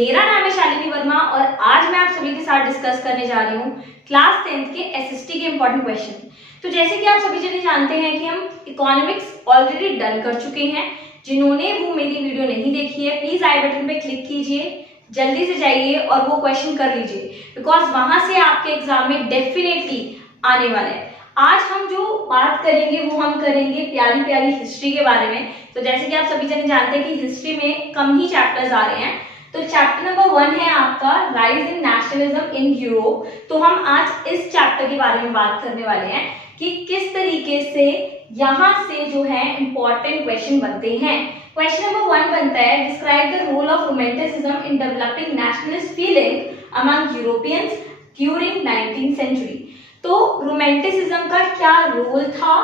मेरा नाम है शालिनी वर्मा और आज मैं आप सभी के साथ डिस्कस करने जा रही हूँ क्लास 10th के एसएसटी के इंपॉर्टेंट क्वेश्चन। तो जैसे कि आप सभी जने जानते हैं कि हम इकोनॉमिक्स ऑलरेडी डन कर चुके हैं। जिन्होंने वो मेरी वीडियो नहीं देखी है प्लीज आई बटन पे क्लिक कीजिए, जल्दी से जाइए और वो क्वेश्चन कर लीजिए, बिकॉज वहां से आपके एग्जाम में डेफिनेटली आने वाला है। आज हम जो बात करेंगे वो हम करेंगे प्यारी प्यारी हिस्ट्री के बारे में। तो जैसे कि आप सभी जने जानते हैं कि हिस्ट्री में कम ही चैप्टर्स आ रहे हैं। तो चैप्टर नंबर 1 है आपका rise in nationalism in Europe. तो हम आज इस चैप्टर के बारे में बात करने वाले हैं कि किस तरीके से यहाँ से जो है इंपॉर्टेंट क्वेश्चन बनते हैं। क्वेश्चन नंबर 1 बनता है describe the role of romanticism in developing nationalist feeling among Europeans during 19th century. तो रोमांटिसिज्म का क्या रोल था,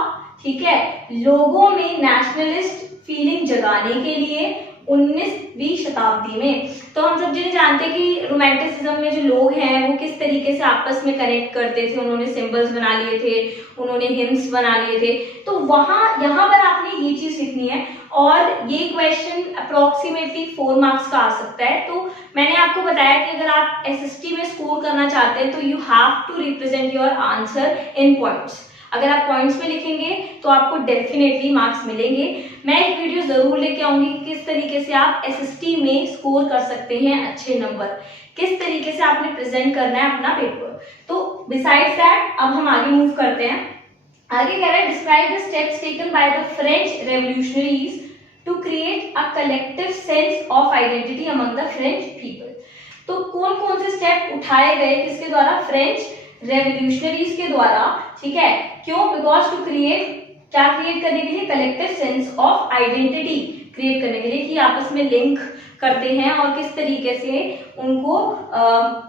ठीक है, लोगों में नेशनलिस्ट फीलिंग जगाने के लिए 19वीं शताब्दी में। तो हम सब जिन्हें जानते हैं कि रोमांटिसिज्म में जो लोग हैं वो किस तरीके से आपस में कनेक्ट करते थे। उन्होंने सिंबल्स बना लिए थे, उन्होंने हिम्स बना लिए थे। तो यहाँ पर आपने ये चीज लिखनी है और ये क्वेश्चन अप्रोक्सीमेटली 4 मार्क्स का आ सकता है। तो मैंने आपको बताया कि अगर आप एसएसटी में स्कोर करना चाहते हैं तो you have to represent your answer in points. अगर आप पॉइंट्स में लिखेंगे तो आपको डेफिनेटली मार्क्स मिलेंगे। मैं एक वीडियो जरूर लेके आऊंगी कि किस तरीके से आप एसएसटी में स्कोर कर सकते हैं अच्छे नंबर, किस तरीके से आपने प्रेजेंट करना है अपना पेपर। तो बिसाइड्स दैट अब हम आगे मूव करते हैं। आगे कह रहा है describe the steps taken by the French revolutionaries to create a collective sense of identity among the French people. तो कौन कौन से स्टेप उठाए गए किसके द्वारा, फ्रेंच रेवोल्यूशनरीज के द्वारा, ठीक है। क्यों? बिकॉज टू क्रिएट, क्या क्रिएट करने के लिए, collective sense of identity create करने के लिए कि आपस में लिंक करते हैं और किस तरीके से उनको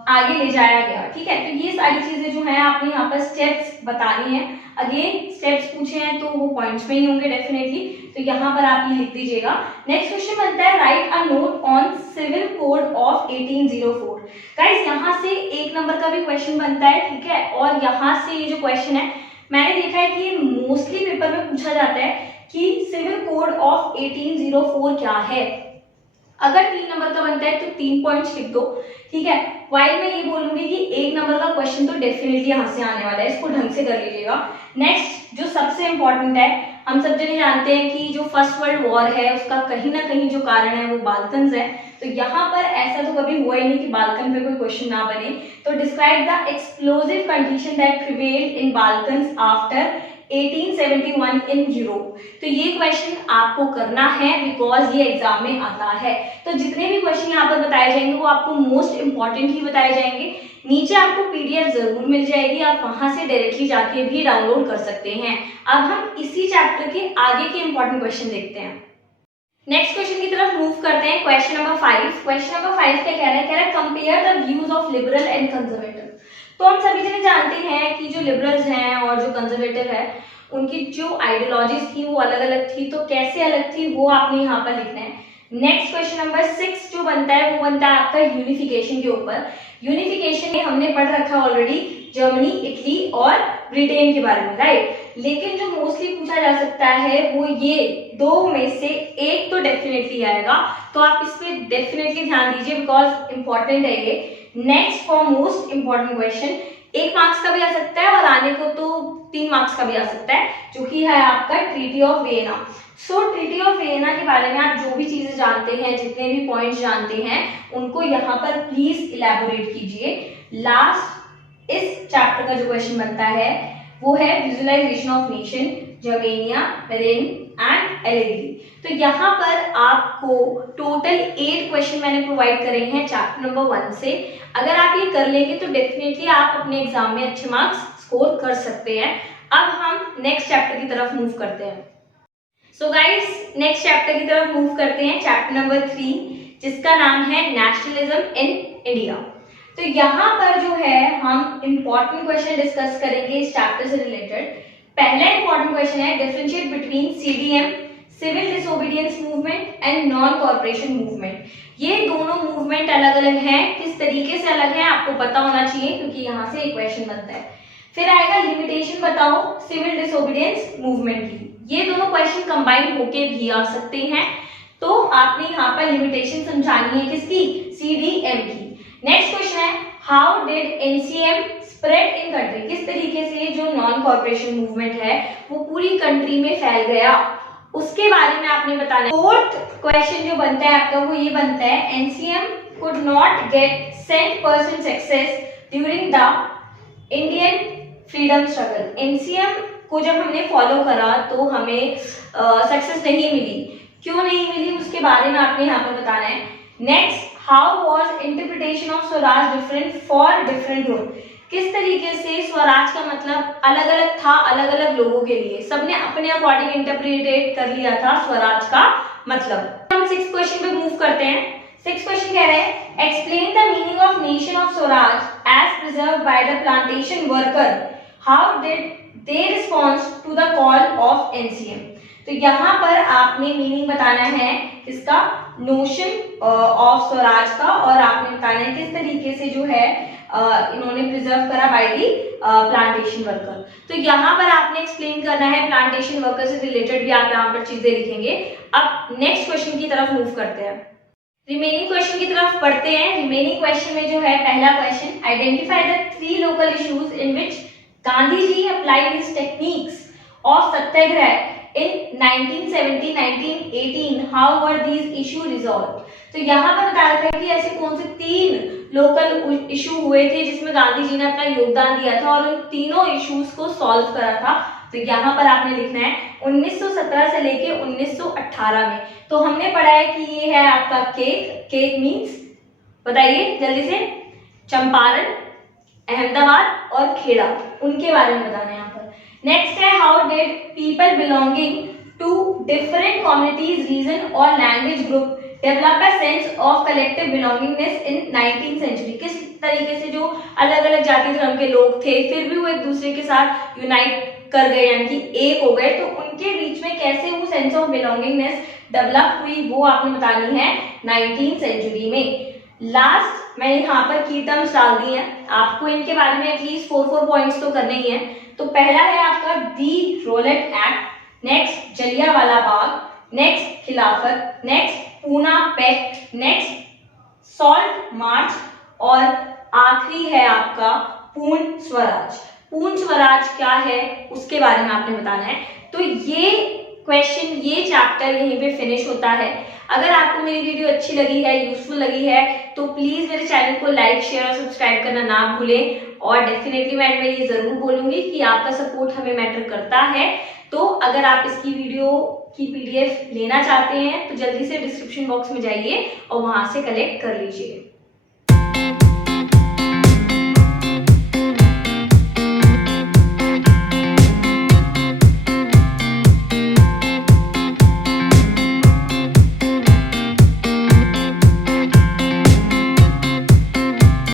आगे ले जाया गया, ठीक है। तो ये सारी चीजें जो है आपने यहाँ पर स्टेप्स बतानी है। अगेन स्टेप्स पूछे हैं तो वो पॉइंट्स में ही होंगे डेफिनेटली, तो यहाँ पर आप ये लिख दीजिएगा। नेक्स्ट क्वेश्चन बनता है write a note on civil code of 1804। Guys यहाँ से 1 नंबर का भी क्वेश्चन बनता है, ठीक है। और यहाँ से ये जो क्वेश्चन है मैंने देखा है कि ये मोस्टली पेपर में पूछा जाता है कि सिविल कोड ऑफ 1804 क्या है। अगर 3 नंबर का बनता है तो 3 पॉइंट्स लिख दो, ठीक है। वाइल मैं ये बोलूंगी कि 1 नंबर का क्वेश्चन तो डेफिनेटली यहाँ से आने वाला है, इसको ढंग से कर लीजिएगा। नेक्स्ट जो सबसे इंपॉर्टेंट है, हम सब जने जानते हैं कि जो फर्स्ट वर्ल्ड वॉर है उसका कहीं ना कहीं जो कारण है वो बाल्कन्स है। तो यहाँ पर ऐसा तो कभी हुआ ही नहीं कि बाल्कन पे कोई क्वेश्चन ना बने। तो describe the explosive condition that prevailed in Balkans after 1871 in Europe. तो ये क्वेश्चन आपको करना है बिकॉज ये एग्जाम में आता है। तो जितने भी क्वेश्चन यहाँ पर बताए जाएंगे वो आपको मोस्ट इंपॉर्टेंट ही बताए जाएंगे। नीचे आपको पीडीएफ जरूर मिल जाएगी, आप वहां से डायरेक्टली जाके भी डाउनलोड कर सकते हैं। अब हम इसी चैप्टर के आगे के इंपॉर्टेंट क्वेश्चन देखते हैं। नेक्स्ट क्वेश्चन की तरफ मूव करते हैं। Question number 5। क्वेश्चन नंबर 5 क्या कह रहा है, compare the views of liberal and conservative. तो हम सभी जने जानते हैं कि जो लिबरल्स हैं और जो कंजर्वेटिव है उनकी जो आइडियोलॉजीज थी वो अलग अलग थी। तो कैसे अलग थी वो आपने यहाँ पर लिखना है। नेक्स्ट क्वेश्चन नंबर 6 जो बनता है वो बनता है आपका यूनिफिकेशन के ऊपर। यूनिफिकेशन में हमने पढ़ रखा ऑलरेडी जर्मनी, इटली और ब्रिटेन के बारे में, राइट। लेकिन जो मोस्टली पूछा जा सकता है वो ये 2 में से एक तो डेफिनेटली आएगा। तो आप इस पे डेफिनेटली ध्यान दीजिए बिकॉज इंपॉर्टेंट है ये। Next for most important question 1 marks का भी आ सकता है और आने को तो 3 मार्क्स का भी आ सकता है, जो कि है आपका treaty of Vienna. So treaty of Vienna के बारे में आप जो भी चीजें जानते हैं, जितने भी पॉइंट्स जानते हैं, उनको यहाँ पर प्लीज इलैबोरेट कीजिए। लास्ट इस चैप्टर का जो क्वेश्चन बनता है वो है विजुअलाइजेशन ऑफ नेशन, जर्मेनिया, बेरेन एंड एलेग्री। तो यहाँ पर आपको टोटल 8 क्वेश्चन मैंने प्रोवाइड करे हैं चैप्टर नंबर 1 से। अगर आप ये कर लेंगे तो डेफिनेटली आप अपने एग्जाम में अच्छे मार्क्स स्कोर कर सकते हैं। अब हम नेक्स्ट चैप्टर की तरफ मूव करते हैं। सो गाइस नेक्स्ट चैप्टर की तरफ मूव करते हैं, चैप्टर नंबर 3 जिसका नाम है नेशनलिज्म इन इंडिया। तो यहाँ पर जो है हम इंपॉर्टेंट क्वेश्चन डिस्कस करेंगे इस चैप्टर से रिलेटेड। पहला इंपॉर्टेंट क्वेश्चन है differentiate between CDM, civil disobedience movement and non corporation movement. ये दोनों मूवमेंट अलग अलग हैं, किस तरीके से अलग हैं आपको पता होना चाहिए क्योंकि यहाँ से एक क्वेश्चन बनता है। फिर आएगा लिमिटेशन बताओ सिविल डिसोबीडियंस मूवमेंट की। ये दोनों क्वेश्चन कंबाइन होके भी आ सकते हैं। तो आपने यहाँ पर लिमिटेशन समझानी है किसकी, CDM की। नेक्स्ट क्वेश्चन है how did NCM spread in country, किस तरीके से जो नॉन कॉर्पोरेशन मूवमेंट है वो पूरी कंट्री में फैल गया, उसके बारे में आपने बताना है। फोर्थ क्वेश्चन जो बनता है आपका वो ये बनता है NCM could not get 100% success during the Indian freedom struggle। NCM को जब हमने फॉलो करा तो हमें सक्सेस नहीं मिली, क्यों नहीं मिली उसके बारे में आपने यहाँ पर बताना है। Next how was interpretation of Swaraj different for different group, किस तरीके से स्वराज का मतलब अलग अलग था अलग अलग लोगों के लिए, सबने अपने अकॉर्डिंग इंटरप्रिटेट कर लिया था स्वराज का मतलब। हम 6th क्वेश्चन पे मूव करते हैं। 6th क्वेश्चन कह रहे हैं explain the meaning of nation of Swaraj as preserved by the plantation worker, how did they respond to the call of NCM। तो यहाँ पर आपने मीनिंग बताना है किसका, नोशन ऑफ स्वराज का, और आपने बताना है किस तरीके से जो है इन्होंने प्रिजर्व करा बाय दी प्लांटेशन वर्कर। तो यहाँ पर आपने एक्सप्लेन करना है, प्लांटेशन वर्कर से रिलेटेड भी आप यहाँ पर चीजें लिखेंगे। अब नेक्स्ट क्वेश्चन की तरफ मूव करते हैं, रिमेनिंग क्वेश्चन की तरफ पढ़ते हैं। रिमेनिंग क्वेश्चन में जो है पहला question identify the 3 local issues in which Gandhi ji applied his techniques of Satyagraha in 1917, 1918, how were these issue resolved। तो यहाँ पर बताया था कि ऐसे कौन से 3 लोकल इशू हुए थे जिसमें गांधी जी ने अपना योगदान दिया था और उन तीनों इश्यूज को सॉल्व करा था। तो यहाँ पर आपने लिखना है 1917 से लेके 1918 में। तो हमने पढ़ा है कि ये है आपका केक मीन्स, बताइए जल्दी से, चंपारण, अहमदाबाद और खेड़ा, उनके बारे में बताना है यहाँ पर। नेक्स्ट है how did people belonging to different communities, region और language group develop a sense of collective belongingness in 19th century. किस तरीके से जो अलग अलग जाति धर्म के लोग थे फिर भी वो एक दूसरे के साथ यूनाइट कर गए, यानी कि एक हो गए, तो उनके बीच में कैसे वो सेंस ऑफ बिलोंगिंगनेस डेवलप हुई वो आपने बतानी है 19th सेंचुरी में। लास्ट मैंने यहाँ पर की टर्म्स डाल दी हैं, आपको इनके बारे में एटलीस्ट 4 पॉइंट्स तो करने ही हैं। तो पहला है आपका the Rowlatt Act, next Jallianwala Bagh, next Khilafat, next Poona pact, next salt march, और आखिरी है आपका पूर्ण स्वराज। पूर्ण स्वराज क्या है उसके बारे में आपने बताना है। तो ये क्वेश्चन, ये चैप्टर यहीं पे फिनिश होता है। अगर आपको मेरी वीडियो अच्छी लगी है, यूजफुल लगी है, तो प्लीज मेरे चैनल को लाइक, शेयर और सब्सक्राइब करना ना भूलें। और डेफिनेटली मैं ये जरूर बोलूंगी कि आपका सपोर्ट हमें मैटर करता है। तो अगर आप इसकी वीडियो की PDF लेना चाहते हैं तो जल्दी से डिस्क्रिप्शन बॉक्स में जाइए और वहां से कलेक्ट कर लीजिए।